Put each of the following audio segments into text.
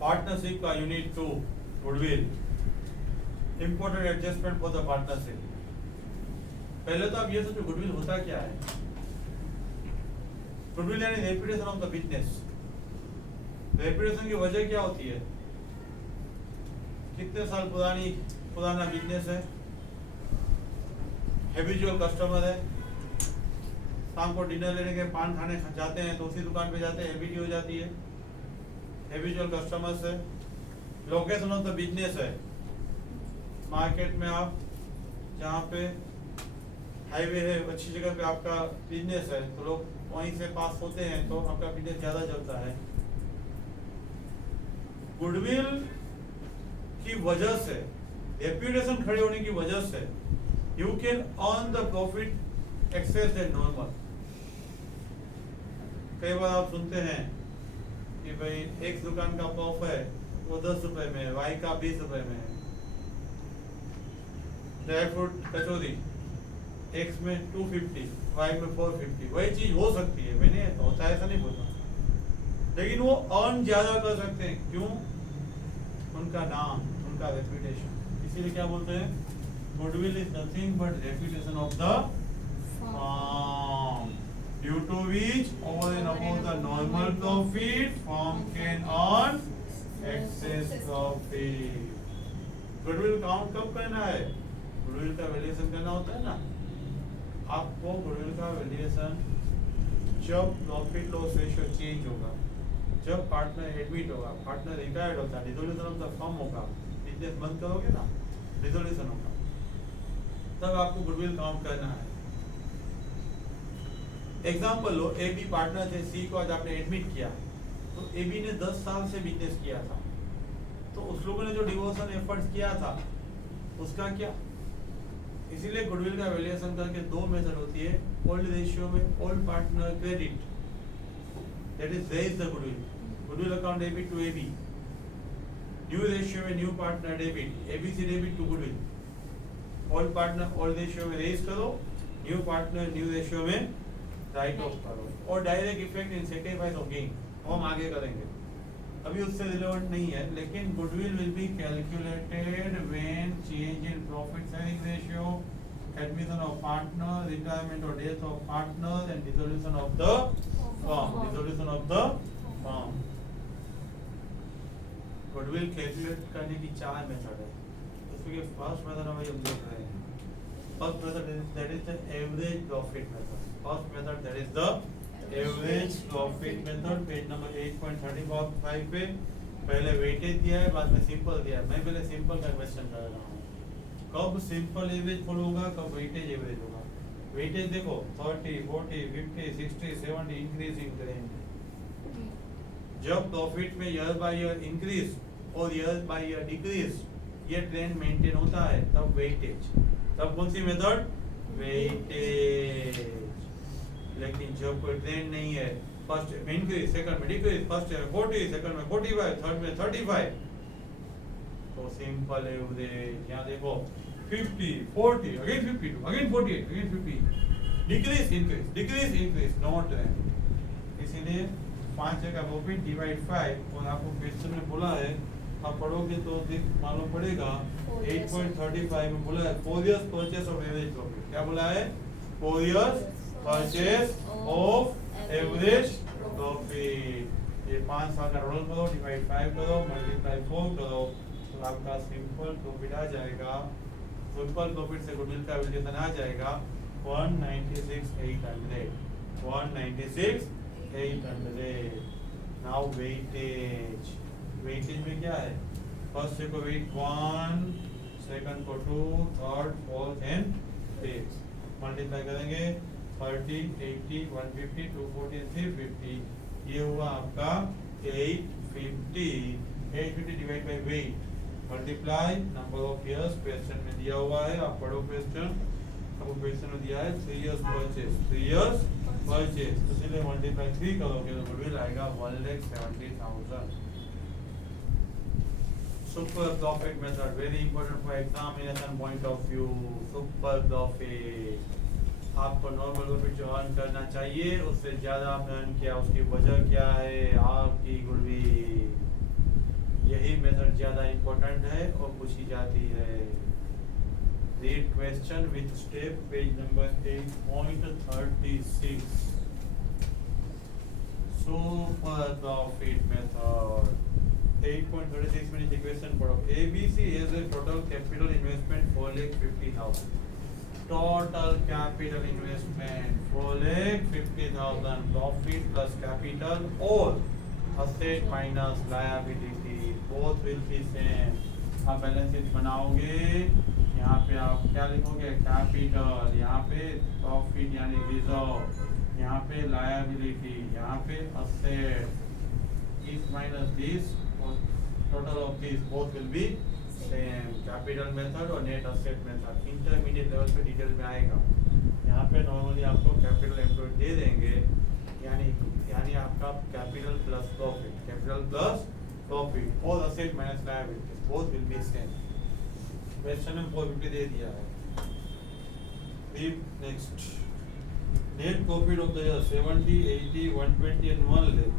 Partnership का unit 2 goodwill, important adjustment for the partnership. पहले तो आप ये सोचो गुडविल होता क्या है। गुडविल यानी reputation of the business. Reputation की वजह क्या होती है? कितने साल पुराना बिजनेस है, हैबिचुअल कस्टमर है, शाम को डिनर लेने के पान खाने जाते हैं तो उसी दुकान पे जाते हैं, हैबिट हो जाती है, हैबिचुअल कस्टमर्स है। लोकेशन ऑफ द बिजनेस है, मार्केट में आप जहाँ पे हाईवे है, अच्छी जगह पे आपका बिजनेस है तो लोग वहीं से पास होते हैं तो आपका बिजनेस ज्यादा चलता है। गुडविल की वजह से, रेप्यूटेशन खड़े होने की वजह से you can earn the profit excess then normal. कई बार आप सुनते हैं कि भाई एक दुकान का पॉफ है वो 10 रुपए में है, वाई का 20 रुपए में है। ड्राई फ्रूट कचौरी एक्स में 250, वाई में 450। वही चीज हो सकती है, मैंने होता है ऐसा नहीं बोलता, लेकिन वो अर्न ज्यादा कर सकते हैं। क्यों? उनका नाम, उनका रेपुटेशन। इसीलिए क्या बोलते हैं, goodwill is nothing but reputation of the firm, due to which over and above the normal profit firm can earn excess profit. Goodwill count कब करना है? गुडविल का वैल्यूएशन करना होता है ना आपको। गुडविल का वैल्यूएशन जब प्रॉफिट लॉस रेशियो चेंज होगा, जब पार्टनर एडमिट होगा, पार्टनर रिटायर्ड होता है, डिसोल्यूशन ऑफ द फर्म होगा, बिजनेस बंद करोगे ना, डिसोल्यूशन होगा, तब आपको गुडविल काउंट करना है। एग्जांपल लो, ए बी पार्टनर थे, सी को आज आपने एडमिट किया तो ए बी ने 10 साल से बिजनेस किया था, तो उस लोगों ने जो डिवोर्सन एफर्ट्स किया था उसका क्या? इसीलिए गुडविल का वैल्यूएशन करके दो मेथड होती है। ओल्ड रेशियो में old partner credit, that is raise the goodwill, goodwill account debit to AB. New ratio में new partner debit, ABC debit to goodwill. Old partner old ratio में raise करो, new partner new ratio में write off करो। और direct effect in sacrifice of gain हम आगे करेंगे, अभी उससे रिलेवेंट नहीं है। लेकिन goodwill will be calculated when change in profit sharing ratio, admission of partner, retirement और death of partner and dissolution of the firm, dissolution of the firm. Goodwill calculate करने की 4 मेथड है, उसमें फर्स्ट मेथड हम देख रहे हैं। First method that is the average profit method. First method that is the average profit method, page number 8.35 पे पहले वेटेज दिया है, बाद में सिंपल दिया है। मैं पहले सिंपल का क्वेश्चन कर रहा हूँ, कब सिंपल एवरेज फॉलो होगा, कब वेटेज एवरेज होगा। वेटेज देखो 30, 40, 50, 60, 70 इंक्रीजिंग करेंगे। जब प्रॉफिट में ईयर बाय ईयर इंक्रीज और ईयर बाय ईयर डिक्रीज ये ट्रेंड मेंटेन होता है तब वेटेज। तब कौन सी मेथड? वेटेज। लेकिन जब कोई ट्रेंड नहीं है, फर्स्ट में इंक्रीज, सेकंड में डिक्रीज, फर्स्ट में 40, सेकंड में 45, थर्ड में 35, तो सिंपल एवरेज। यहाँ देखो 50, 40, again 52, again 48, again 50, decrease increase, decrease increase, not trend. इसीलिए 5 का प्रॉफिट डिवाइड 5, और आपको क्वेश्चन में बोला है, आप पढ़ोगे तो मालूम पड़ेगा। 8.35 में बोला है 4 years purchase of average profit. क्या बोला है? 4 years purchase of average profit. ये 5 साल का रोल करो, डिवाइड 5 करो, मल्टीप्लाई 4 करो, तो आपका सिंपल प्रॉफिट आ जाएगा। सिंपल प्रॉफिट से गुडविल का वैल्यूएशन आ जाएगा 196,800, 196,800। नाउ वेटेज, वेटेज में क्या है? फर्स्ट को वेट 1, सेकंड को 2, third, fourth and fifth. Multiply करेंगे 30, 80, 150, 240, 350, ये हुआ आपका 850। 850 divide by weight, multiply number of years. Question में दिया हुआ है, आप पढ़ो क्वेश्चन। आपको क्वेश्चन में दिया है 3 years परचेस, 3 years परचेस, तो इसलिए मल्टीप्लाई 3 करोगे तो गुडविल आएगा 1,70,000। Super profit method very important for examination point of view. Super profit, आपको नॉर्मल प्रॉफिट जो अर्न करना चाहिए उससे ज्यादा आपने अर्न किया, उसकी वजह क्या है? आपकी गुडविल। ज्यादा इम्पोर्टेंट है और पूछी जाती है। Read question with step, page number 8.36। Super profit method 8.36 में नीचे क्वेश्चन पढ़ो। ABC has a total capital investment 4,50,000. Total capital investment 4,50,000. Profit plus capital or asset minus liability both will be same. आप balance sheet बनाओगे, यहाँ पे आप क्या लिखोगे? कैपिटल, यहाँ पे प्रॉफिट यानी रिजर्व, यहाँ पे लायबिलिटी, यहाँ पे asset. This minus this, total of these both will be same. Capital method और net asset method intermediate level पे डिटेल में आएगा। यहाँ पे नॉर्मली आपको कैपिटल एम्प्लॉयड दे देंगे, यानी आपका capital plus profit, capital plus profit और asset minus liability both will be same. Question में 450 दे दिया है। Next, net profit of the year 70, 80, 120 and 1 lakh।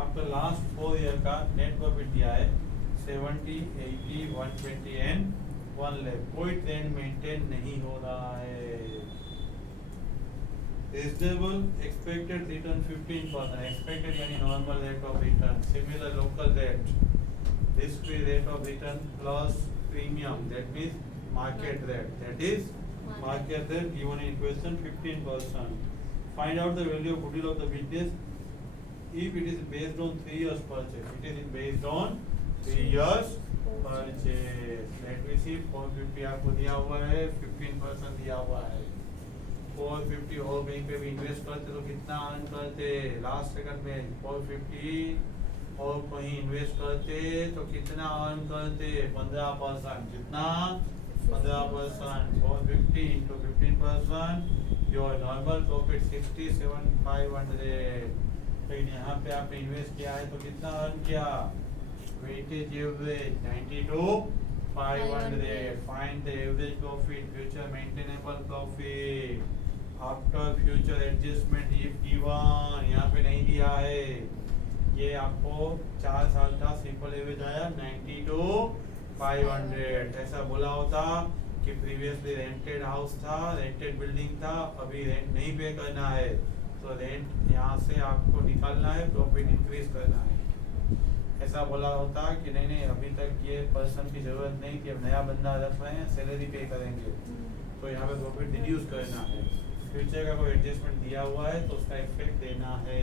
आपका लास्ट 4 ईयर का नेट प्रॉफिट दिया है 70, 80, 120 एंड 1 lakh। कोई ट्रेंड मेंटेन नहीं हो रहा है। Reasonable expected return 15%. Expected यानी normal rate of return. Similar local rate. Risk-free rate of return plus premium. That means market rate. That is market rate given in question 15%. Find out the value of goodwill of the business if it is based on 3 years purchase. It is based on 3 years purchase. Let me see, 450 आपको दिया हुआ है, 15% दिया हुआ है। 450 और कहीं पे भी इन्वेस्ट करते तो कितना अर्न करते? लास्ट सेकंड में 450 और कहीं इन्वेस्ट करते तो कितना अर्न करते? 15%। जितना 15%, 450 into 15%, योर नॉर्मल प्रॉफिट 67,500। तो यहाँ पे आपने इन्वेस्ट किया है तो कितना अर्न किया? Weightage average 92,500। Find the average profit, future maintainable profit after future adjustment if given. यहाँ पे नहीं दिया है, ये आपको 4 साल का सिंपल एवरेज आया 92,500। ऐसा बोला होता कि प्रीवियसली रेंटेड हाउस था, रेंटेड बिल्डिंग था, अभी रेंट नहीं पे करना है तो रेंट यहाँ से आपको निकालना है, प्रॉफिट इंक्रीज करना है। ऐसा बोला होता कि नहीं अभी तक ये पर्सन की जरूरत नहीं थी, अब नया बंदा रख रहे हैं, सैलरी पे करेंगे तो यहाँ पे प्रॉफिट रिड्यूस करना है। फ्यूचर का कोई एडजस्टमेंट दिया हुआ है तो उसका इफेक्ट देना है।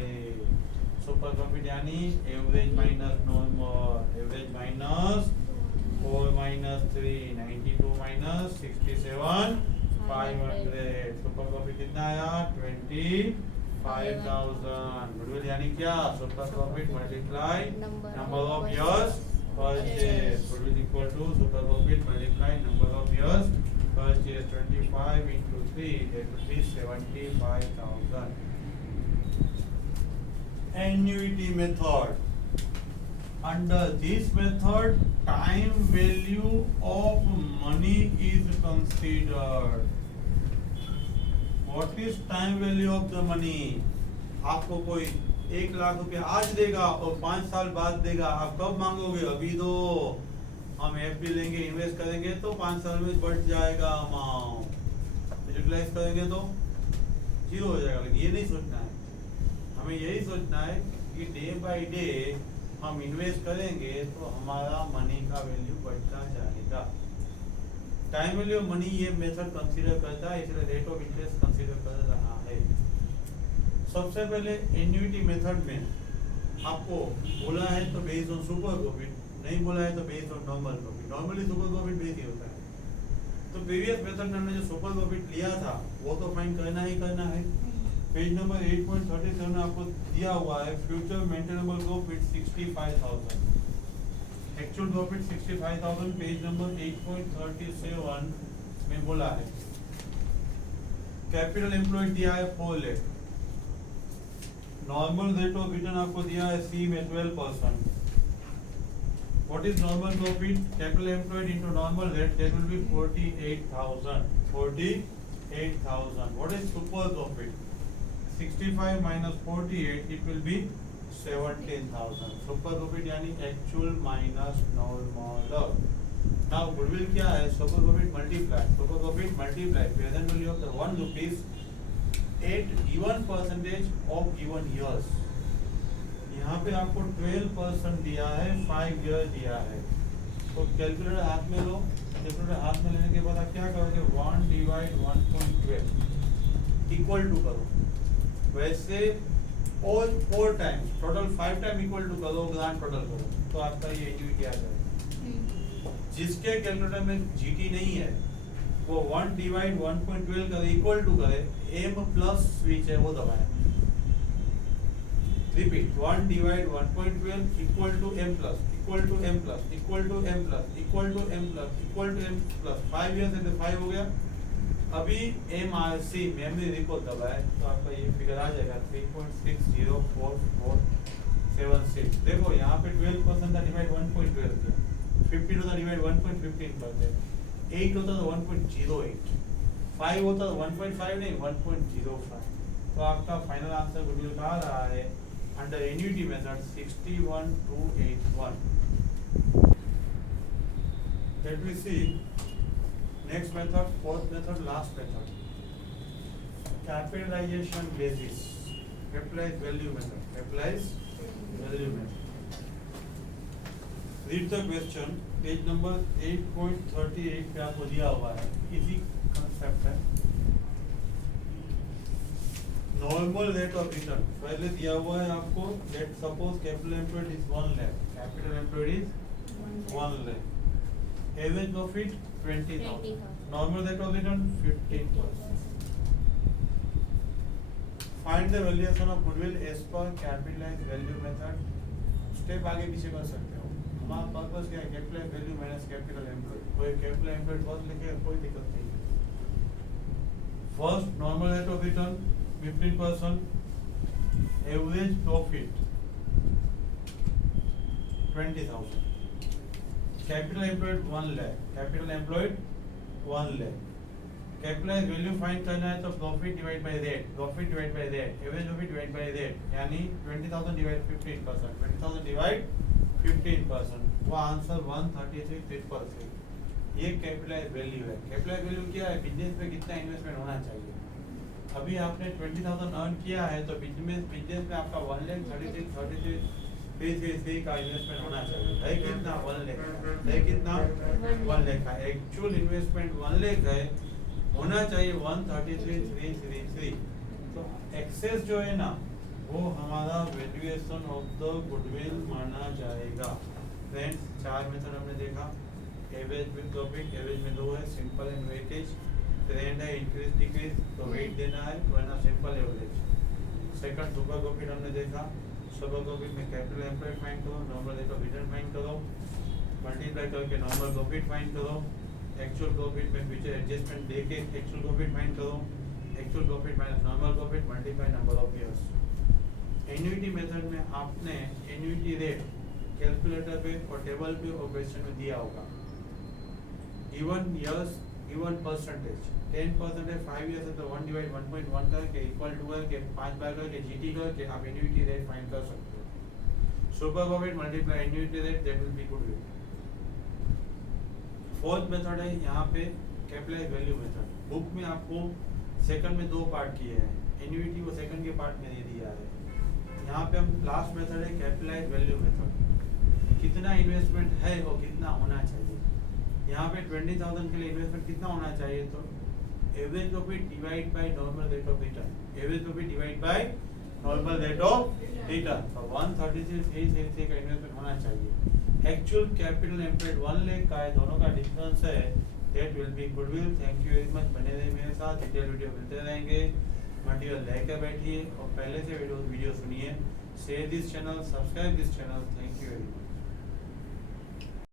सुपर प्रॉफिट यानी average minus normal, average minus 4 minus 3, 92 minus 67,500। Super profit कितना आया? 25,000। गुडविल यानी क्या? Super profit multiply number of years purchase. Goodwill equal to super profit multiply number of years purchase. 25 into 3 that will be 75,000। Annuity method. Under this method, time value of money is considered. What is time value of the money? आपको कोई 1 लाख रुपया आज देगा और 5 साल बाद देगा, आप कब मांगोगे? अभी दो। हम एफडी लेंगे, इन्वेस्ट करेंगे तो 5 साल में बढ़ जाएगा अमाउंट, यूटिलाइज करेंगे तो 0 हो जाएगा। लेकिन ये नहीं सोचना है, हमें यही सोचना है कि डे बाय डे हम इन्वेस्ट करेंगे तो हमारा मनी का वैल्यू बढ़ता जाएगा। टाइम वैल्यू ऑफ मनी ये मेथड कंसीडर करता है, इसलिए रेट ऑफ इंटरेस्ट कंसीडर कर रहा है। सबसे पहले एन्युइटी मेथड में आपको बोला है तो बेस्ड ऑन सुपर प्रॉफिट, नहीं बोला है तो based on normal profit. Normally super profit base ही होता है। तो प्रीवियस मेथड में हमने जो सुपर प्रॉफिट लिया था वो तो फाइंड करना ही करना है। पेज नंबर 8.37 में आपको दिया हुआ है future maintainable profit 65,000, actual profit 65,000। Page number 8.37 में बोला है कैपिटल एम्प्लॉयड दिया है 4 lakh. Normal rate of return आपको दिया है सी में 12%। What is normal profit? Capital employed into normal rate, that will be 48,000. 48,000. What is super profit? 65 minus 48, it will be 17,000 super profit यानी actual minus normal. Now goodwill क्या है? Super profit multiply present value of the 1 rupees at given percentage of given years. यहाँ पे आपको 12% दिया है, 5 year दिया है। तो कैलकुलेटर हाथ में लो। कैलकुलेटर हाथ में लेने के बाद आप क्या करोगे? 1 डिवाइड 1.12 इक्वल टू करो। वैसे all 4 times total 5 time equal to करो, ग्रांड टोटल करो, तो आपका ये एन्युइटी आ जाएगा। जिसके कैलकुलेटर में जीटी नहीं है वो 1 डिवाइड 1.12 करे, इक्वल टू करे, एम प्लस स्विच है वो दबाए। Repeat, 1 divide 1.12 equal to M plus, equal to M plus, equal to M plus, equal to M plus, equal to M plus. 5 year से 5 हो गया। अभी MRC मेमोरी रिपोर्ट दबाए तो आपका ये फिगर आ जाएगा 3.604476। देखो यहाँ पे 12% था डिवाइड 1.12 किया, 15 होता डिवाइड 1.15 करते, 8 होता तो 1.08, 5 होता तो 1.5 नहीं 1.05। तो आपका फाइनल आंसर गुडविल का आ रहा है under annuity method 61281। Let me see next method, fourth method, last method, capitalization basis, capitalized value method, capitalized value method। read the question, page number 8.38 पे आपको दिया हुआ है, इसी concept है। normal rate of return पहले दिया हुआ है आपको। let suppose capital employed is 1 lakh, capital employed is 1 lakh, average profit 20,000, normal rate of return 15%। find the valuation of goodwill as per capitalized value method। Step आगे पीछे कर सकते हो। हमारा पर्पस क्या है? Capitalised value minus capital employed. कोई capital employed first लिखे, कोई दिक्कत नहीं है। First normal rate of return 15%, average profit 20,000, capital employed 1 lakh, capital employed 1 lakh, capitalised value find करना है तो profit divide by rate, profit divide by rate, average profit divide by rate, यानी 20,000 divide 15%, 20,000 divide 15%, वो answer 133,333। ये capitalised value है। Capitalised value क्या है? Business में कितना इन्वेस्टमेंट होना चाहिए। अभी आपने 20,000 अर्न किया है तो बिजनेस में आपका 1,33,33 का इन्वेस्टमेंट होना चाहिए। है कितना? 1 लाख है। कितना? 1 लाख का एक्चुअल इन्वेस्टमेंट 1 लाख है, होना चाहिए 133,333। तो एक्सेस जो है ना वो हमारा वैल्यूएशन ऑफ द गुडविल माना जाएगा। फ्रेंड्स 4 मेथड हमने देखा। एवरेज विद प्रॉफिट, एवरेज में 2 है, सिंपल एंड वेटेज। ट्रेंड है इंक्रीज डिक्रीज, तो वेट देना है वरना simple average. Second super profit हमने देखा। सुपर प्रॉफिट में कैपिटल एम्प्लॉयड फाइंड करो, normal rate of return find करो, मल्टीप्लाई करके नॉर्मल प्रॉफिट फाइंड करो, एक्चुअल प्रॉफिट में फ्यूचर एडजस्टमेंट देके एक्चुअल प्रॉफिट फाइंड करो, actual profit minus normal profit multiply number of years. Annuity method में आपने एन्युइटी रेट कैलकुलेटर पे और टेबल पे और क्वेश्चन में दिया होगा। गिवन ईयर्स, गिवन परसेंटेज 10% है, 5 ईयर्स है तो 1 डिवाइड 1.1 करके इक्वल टू करके 5 बार करके जीटी करके आप एन्युइटी रेट फाइंड कर सकते हो। Super profit multiply annuity rate, that will be goodwill. Fourth method है यहाँ पे कैपिटलाइज्ड वैल्यू मेथड। बुक में आपको सेकंड में 2 पार्ट किए हैं, एन्युइटी को सेकंड के पार्ट में नहीं दिया है। यहाँ पे हम लास्ट मेथड है कैपिटलाइज्ड वैल्यू मेथड। कितना इन्वेस्टमेंट है और कितना होना चाहिए। यहाँ पे 20,000 के लिए इन्वेस्टमेंट कितना होना चाहिए? तो average profit divide by normal rate of return, average profit divide by normal rate of return, तो 133,333 का इन्वेस्टमेंट होना चाहिए। एक्चुअल कैपिटल एम्प्लॉयड 1 लाख का है, दोनों का डिफरेंस है, that will be goodwill. Thank you very much. बने रहिए मेरे साथ, डिटेल वीडियो मिलते रहेंगे। मटेरियल लेकर बैठिए और पहले से वीडियो सुनिए। Share this channel, subscribe this channel. Thank you very much.